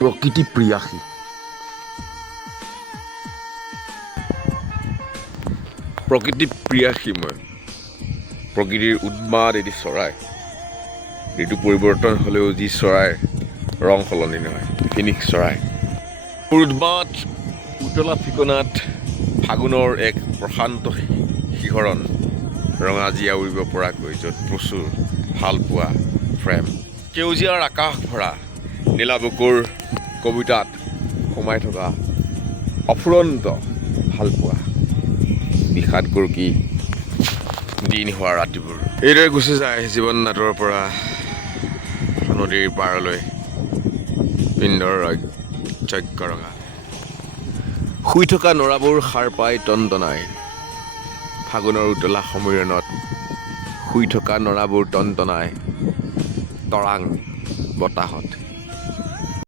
প্ৰকৃতি প্ৰিয়াসী। প্ৰকৃতি প্ৰিয়াসী মই। প্ৰকৃতিৰ উন্মাদ এটি চৰাই। ঋতু পৰিৱৰ্তন হ'লেও যি চৰাইৰ ৰং সলনি নহয়, ফিনিক্স চৰাই। উন্মাদ উতলা ঠিকনাত ফাগুনৰ এক প্ৰশান্ত শিহৰণ, ৰঙা জীয়া উৰিব পৰাকৈ, য'ত প্ৰচুৰ ভালপোৱা প্ৰেম। সেউজীয়াৰ আকাশ ভৰা নীলা বুকুৰ কবিতাত সোমাই থকা অফুৰন্ত ভালপোৱা। বিষাদ গৰ্কি দিন হোৱা ৰাতিবোৰ এইদৰে গুচি যায় জীৱন নাটৰ পৰা নদীৰ পাৰলৈ, পিণ্ডৰ যজ্ঞ ৰঙা। শুই থকা নৰাবোৰ সাৰ পাই টনটনাই, ফাগুনৰ উতলা সমীৰণত শুই থকা নৰাবোৰ টনটনাই, তৰাং বতাহত।